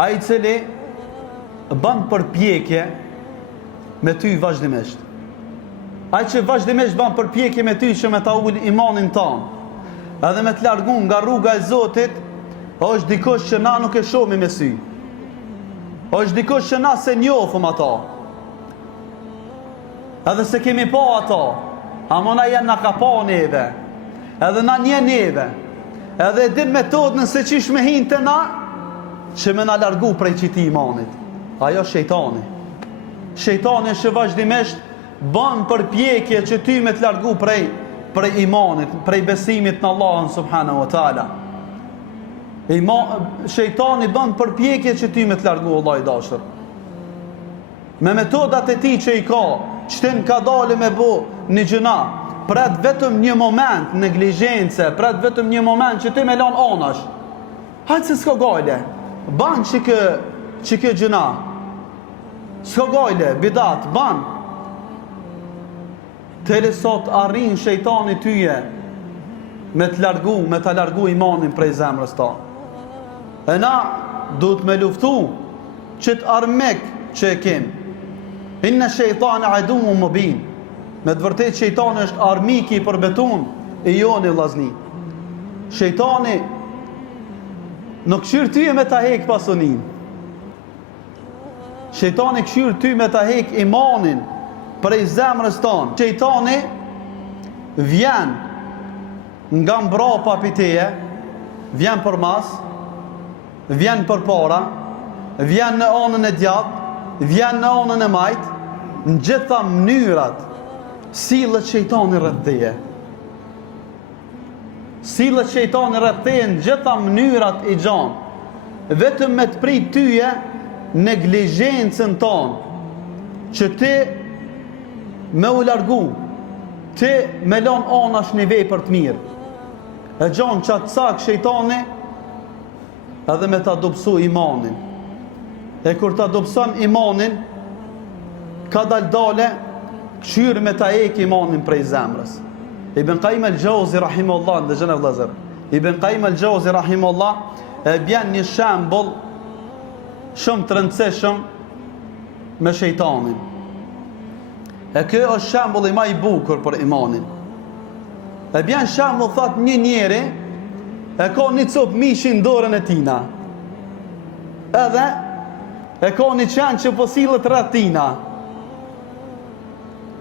ai i cili bën përpjekje me ty vazhdimisht. Ai që vazhdimisht bën përpjekje me ty që me ta ul imanin ton, edhe me të largu nga rruga e Zotit, është dikush që na nuk e shohim me sy. Është dikush që na se njohëm ata. Edhe se kemi pa ata, ama na janë na ka pa neve. Edhe na një neve. Edhe din metodën se qish me hin të na, që me na largu prej qiti imanit. Ajo shejtani. Shejtani që vazhdimisht bën përpjekje që ty me të largu prej imanit, prej besimit në Allahun subhanahu wa taala. Shejtani bën përpjekje që ty me të largu, Allah i dashur. Me metodat e tij që i ka, çtin ka dalë me bu një gjëna, pret vetëm një moment neglizhence, pret vetëm një moment që ti me lan anash. Hajtë se s'ka gajle, ban që kë gjëna, s'ka gajle, bidat, ban. Tele sot arrin shejtani tyje me të largu imanin prej zemrës ta. E na duhet me luftu që të armek që e kem. Inna shejtani aduwwun mubin. Me të vërtet shejtani është armiki i përbetun i joni vllazni. Shejtani nuk këshyr ty me ta hek pasunin. Shejtani këshyr ty me ta hek imanin prej zemrës tonë. Shejtani vjen nga mbrapa piteje, vjen për mas, vjen për para, vjen në anën e djathtë, vjen në anën e majt, në gjitha mënyrat sillet shejtani rreth teje. Sillet shejtani rreth teje në gjitha mënyrat i gjan. Vetëm me të prit tyje neglizhencën tonë, që ti me u largu, ti me lon anash një vepër të mirë. E gjan që atë cak shejtani edhe me ta dobësu imanin. E kur ta dobëson imanin, ka dale, këshyrë me ta hek imanin prej zemrës. Ibn Qayyim al-Jauzi rahimahullah, ndëgjën e vëllezër. Ibn Qayyim al-Jauzi rahimahullah e bjen një shembull shumë të rëndësishëm me shejtanin. E kjo është shembulli më i bukur për imanin. E bjen shembull, thot një njeri e ka një copë mishi në dorën e tina. Edhe e ka një qenë që po sillet rreth tina.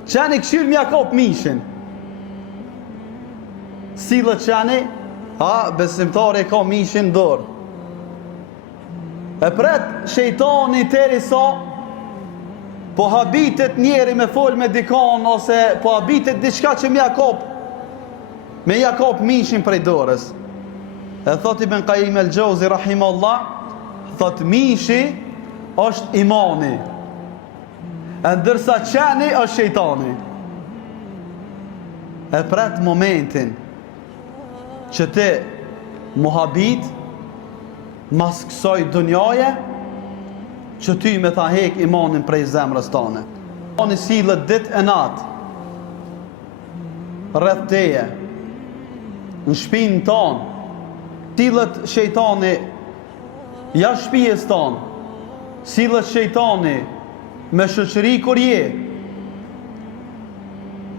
Qeni këshyr mja kop mishin. Sillet qeni, besimtari e ka mishin në dorë. E pret shejtani derisa po habitet njeri me fol me dikon, ose po habitet diçka që mja kop mishin prej dorës. E thot Ibn Qayyim al-Jauzi rahimahullah, thot mishi është imani, e ndërsa qeni është shejtani. E pret momentin që ti muhabit mas kësaj dunjaje, që ty me ta hek imanin prej zemrës tane. Imani sillet ditë e natë rreth teje, në shpinën tonë. Sillet shejtani jashtë shtëpisë tonë. Sillet shejtani me shoqëri kur je.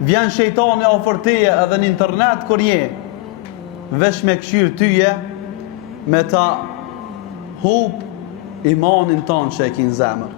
Vjen shejtani afër teje edhe në internet kur je. Vesh me këshyr tyje me ta hub imanin tonë që e ki në zemër.